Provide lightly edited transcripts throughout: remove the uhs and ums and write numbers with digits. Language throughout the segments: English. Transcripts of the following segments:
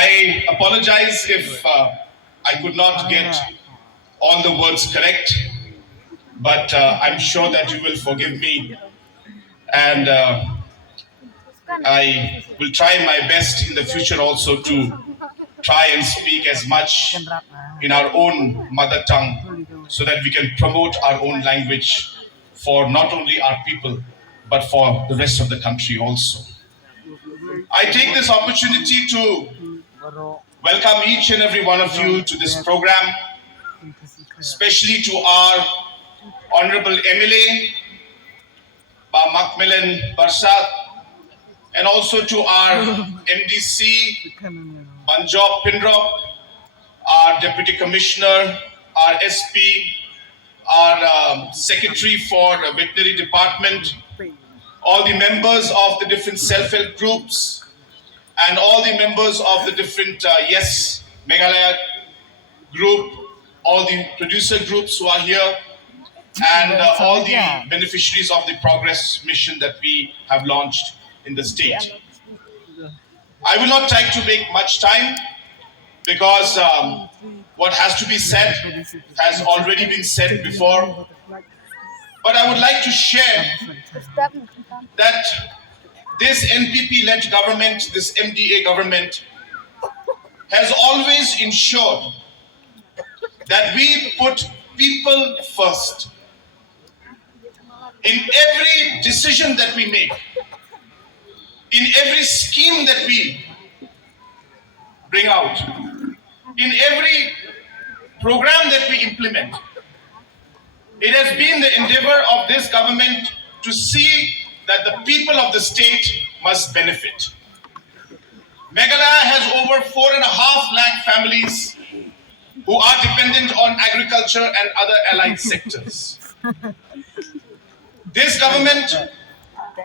I apologize if I could not get all the words correct, but I'm sure that you will forgive me, and I will try my best in the future also to try and speak as much in our own mother tongue so that we can promote our own language for not only our people but for the rest of the country also. I take this opportunity to welcome each and every one of you to this program, especially to our Honorable MLA, Ba Macmillan Barsat, and also to our MDC, Banjob Pindrop, our Deputy Commissioner, our SP, our Secretary for Veterinary Department, all the members of the different self-help groups, and all the members of the different Yes Meghalaya group, all the producer groups who are here, and all the beneficiaries of the progress mission that we have launched in the state. I will not try to make much time because what has to be said has already been said before. But I would like to share that this NPP-led government, this MDA government, has always ensured that we put people first in every decision that we make, in every scheme that we bring out, in every program that we implement. It has been the endeavor of this government to see that the people of the state must benefit. Meghalaya has over 4.5 lakh families who are dependent on agriculture and other allied sectors. This government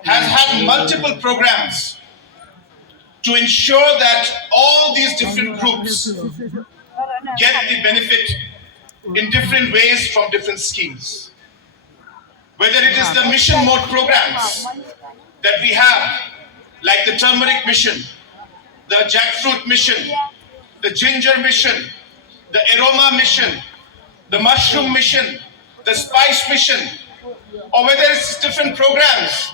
has had multiple programs to ensure that all these different groups get the benefit in different ways from different schemes. Whether it is the mission mode programs that we have, like the turmeric mission, the jackfruit mission, the ginger mission, the aroma mission, the mushroom mission, the spice mission, or whether it's different programs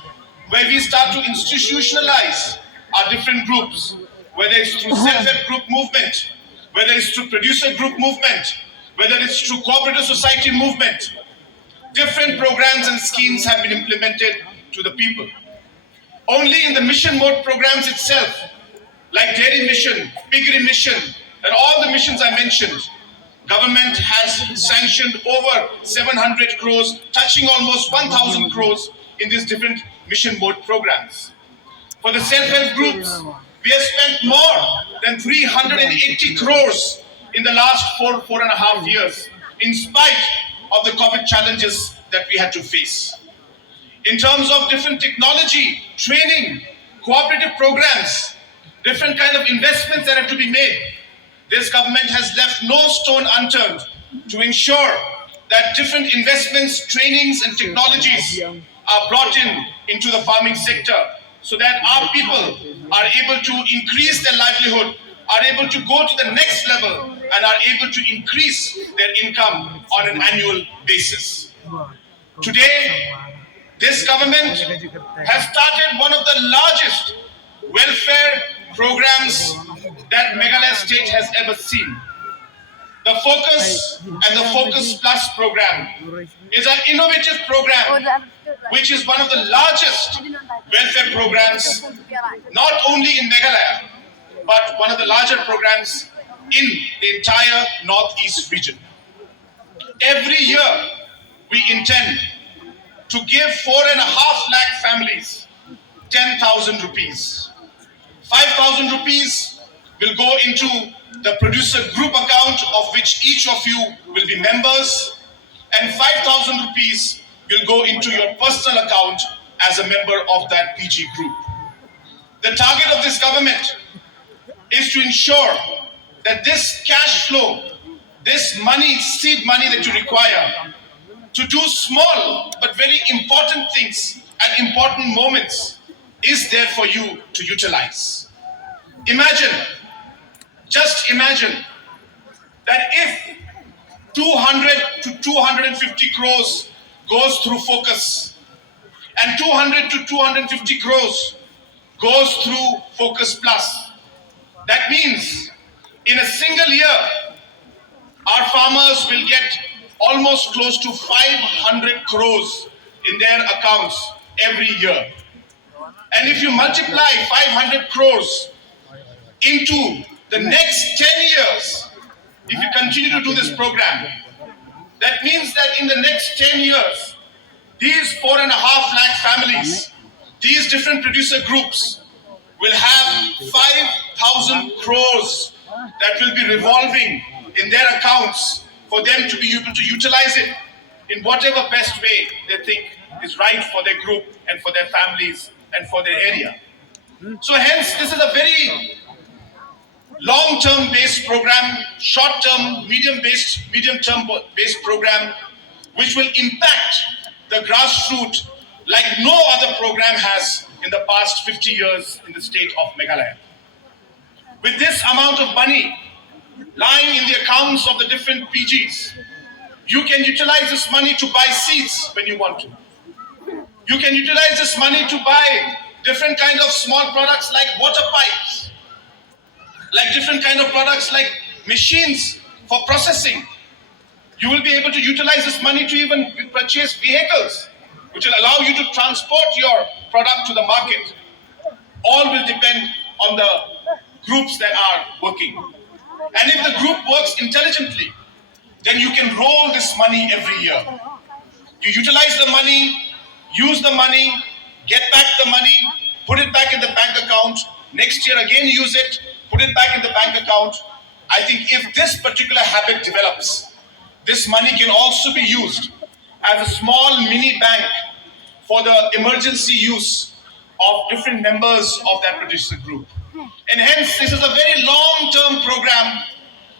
where we start to institutionalize our different groups, whether it's through self-help group movement, whether it's through producer group movement, whether it's through cooperative society movement. Different programs and schemes have been implemented to the people. Only in the mission mode programs itself, like dairy mission, piggery mission, and all the missions I mentioned, government has sanctioned over 700 crores, touching almost 1,000 crores in these different mission mode programs. For the self-help groups, we have spent more than 380 crores in the last 4.5 years, in spite of the COVID challenges that we had to face. In terms of different technology, training, cooperative programs, different kind of investments that have to be made, this government has left no stone unturned to ensure that different investments, trainings, and technologies are brought into the farming sector so that our people are able to increase their livelihood, are able to go to the next level, and are able to increase their income on an annual basis. Today, this government has started one of the largest welfare programs that Meghalaya state has ever seen. The Focus and the Focus Plus program is an innovative program which is one of the largest welfare programs, not only in Meghalaya, but one of the larger programs in the entire Northeast region. Every year, we intend to give 4.5 lakh families 10,000 rupees. 5,000 rupees will go into the producer group account of which each of you will be members, and 5,000 rupees will go into your personal account as a member of that PG group. The target of this government is to ensure that this cash flow, this money, seed money that you require to do small but very important things at important moments is there for you to utilize. Imagine Just imagine that if 200 to 250 crores goes through Focus and 200 to 250 crores goes through Focus Plus, that means in a single year, our farmers will get almost close to 500 crores in their accounts every year. And if you multiply 500 crores into the next 10 years, if you continue to do this program, that means that in the next 10 years, these 4.5 lakh families, these different producer groups will have 5,000 crores that will be revolving in their accounts for them to be able to utilize it in whatever best way they think is right for their group and for their families and for their area. So hence, this is a very long-term based program, short-term, medium-term based program, which will impact the grassroots like no other program has in the past 50 years in the state of Meghalaya. With this amount of money lying in the accounts of the different PGs, you can utilize this money to buy seeds when you want to. You can utilize this money to buy different kind of small products like water pipes, like different kind of products like machines for processing. You will be able to utilize this money to even purchase vehicles, which will allow you to transport your product to the market. All will depend on the groups that are working. And if the group works intelligently, then you can roll this money every year. You utilize the money, use the money, get back the money, put it back in the bank account. Next year again use it, put it back in the bank account. I think if this particular habit develops, this money can also be used as a small mini bank for the emergency use of different members of that producer group. And hence, this is a very long-term program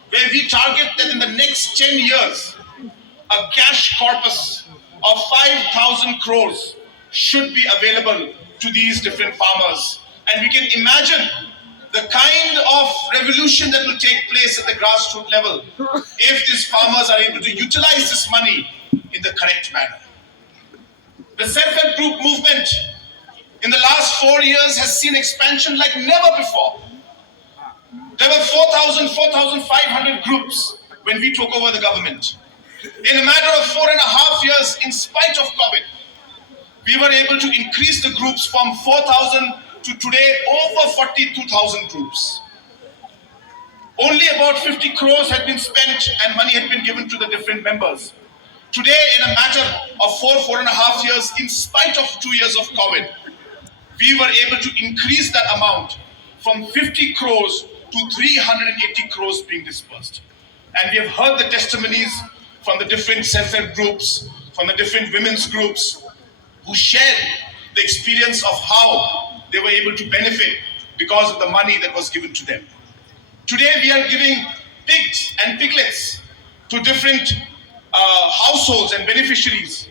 where we target that in the next 10 years, a cash corpus of 5,000 crores should be available to these different farmers. And we can imagine the kind of revolution that will take place at the grassroots level if these farmers are able to utilize this money in the correct manner. The self-help group movement in the last 4 years has seen expansion like never before. There were 4,000, 4,500 groups when we took over the government. In a matter of 4.5 years, in spite of COVID, we were able to increase the groups from 4,000 to today over 42,000 groups. Only about 50 crores had been spent and money had been given to the different members. Today, in a matter of 4.5 years, in spite of 2 years of COVID, we were able to increase that amount from 50 crores to 380 crores being dispersed. And we have heard the testimonies from the different self-help groups, from the different women's groups who shared the experience of how they were able to benefit because of the money that was given to them. Today we are giving pigs and piglets to different households and beneficiaries.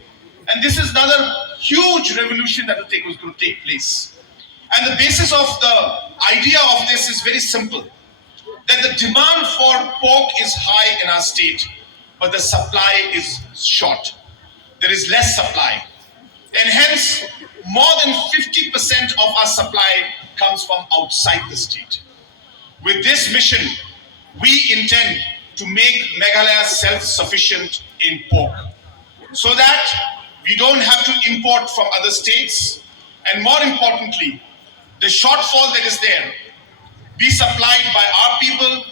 And this is another huge revolution that was going to take place. And the basis of the idea of this is very simple. That the demand for pork is high in our state, but the supply is short. There is less supply. And hence, more than 50% of our supply comes from outside the state. With this mission, we intend to make Meghalaya self-sufficient in pork, so that we don't have to import from other states, and more importantly, the shortfall that is there be supplied by our people,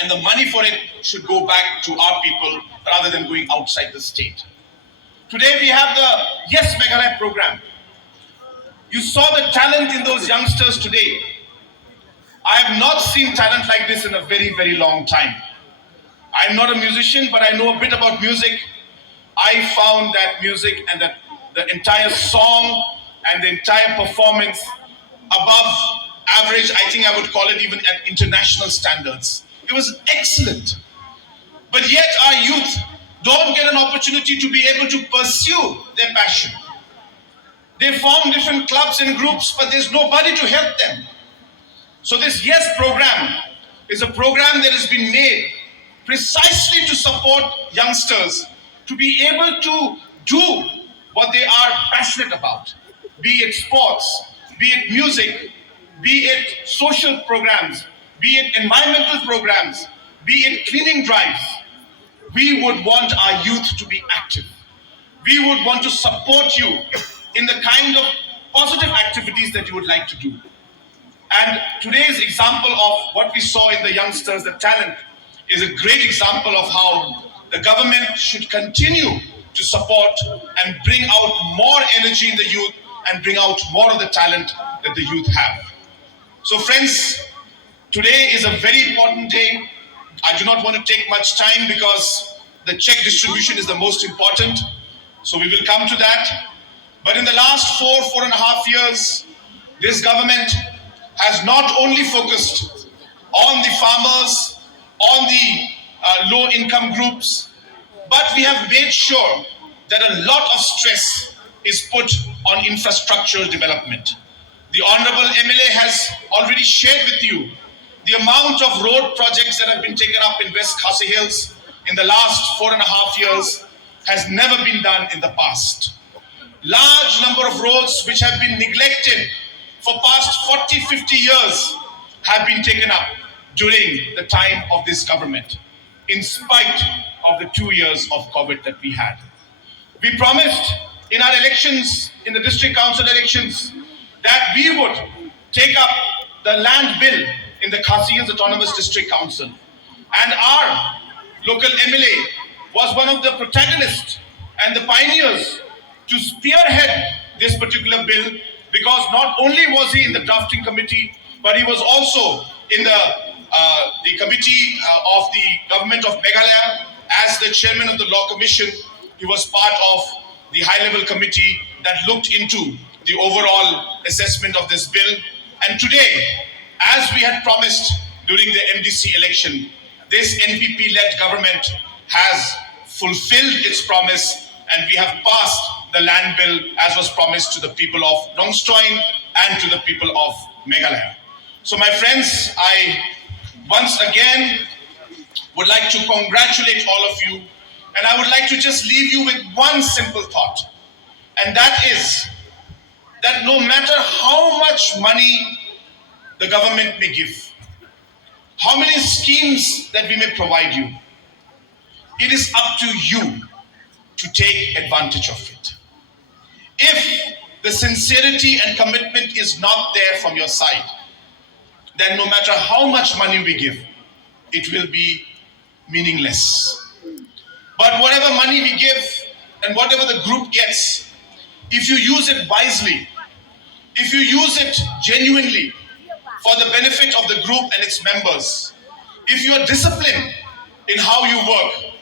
and the money for it should go back to our people rather than going outside the state. Today we have the Yes Meghalaya program. You saw the talent in those youngsters today. I have not seen talent like this in a very, very long time. I'm not a musician, but I know a bit about music. I found that music and the entire song and the entire performance above average. I think I would call it even at international standards. It was excellent. But yet our youth don't get an opportunity to be able to pursue their passion. They form different clubs and groups, but there's nobody to help them. So this Yes program is a program that has been made precisely to support youngsters to be able to do what they are passionate about, be it sports, be it music, be it social programs, be it environmental programs, be it cleaning drives. We would want our youth to be active. We would want to support you in the kind of positive activities that you would like to do. And today's example of what we saw in the youngsters, the talent, is a great example of how the government should continue to support and bring out more energy in the youth and bring out more of the talent that the youth have. So friends, today is a very important day. I do not want to take much time because the check distribution is the most important. So we will come to that. But in the last 4.5 years, this government has not only focused on the farmers, on the low-income groups, but we have made sure that a lot of stress is put on infrastructural development. The Honorable MLA has already shared with you the amount of road projects that have been taken up in West Khasi Hills in the last 4.5 years has never been done in the past. Large number of roads which have been neglected for past 40, 50 years have been taken up during the time of this government, in spite of the 2 years of COVID that we had. We promised in our elections, in the district council elections, that we would take up the land bill in the Khasi Hills Autonomous District Council. And our local MLA was one of the protagonists and the pioneers to spearhead this particular bill, because not only was he in the drafting committee, but he was also in the committee of the government of Meghalaya as the chairman of the Law Commission. He was part of the high-level committee that looked into the overall assessment of this bill. And today, as we had promised during the MDC election, this NPP-led government has fulfilled its promise, and we have passed the land bill as was promised to the people of Nongstoin and to the people of Meghalaya. So my friends, I once again would like to congratulate all of you, and I would like to just leave you with one simple thought, and that is that no matter how much money the government may give, how many schemes that we may provide you, it is up to you to take advantage of it. If the sincerity and commitment is not there from your side, then no matter how much money we give, it will be meaningless. But whatever money we give and whatever the group gets, if you use it wisely, if you use it genuinely for the benefit of the group and its members, if you are disciplined in how you work,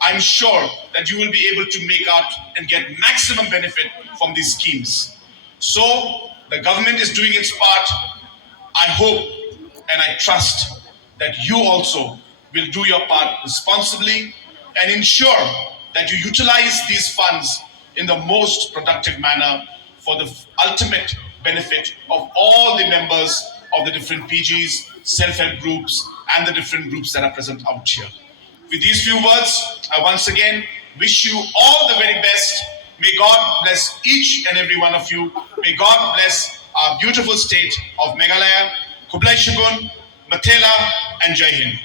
I'm sure that you will be able to make out and get maximum benefit from these schemes. So the government is doing its part. I hope and I trust that you also will do your part responsibly and ensure that you utilize these funds in the most productive manner for the ultimate benefit of all the members of the different PGs, self-help groups, and the different groups that are present out here. With these few words, I once again wish you all the very best. May God bless each and every one of you. May God bless our beautiful state of Meghalaya, Kublai Shagun, Mathela, and Jai Hind.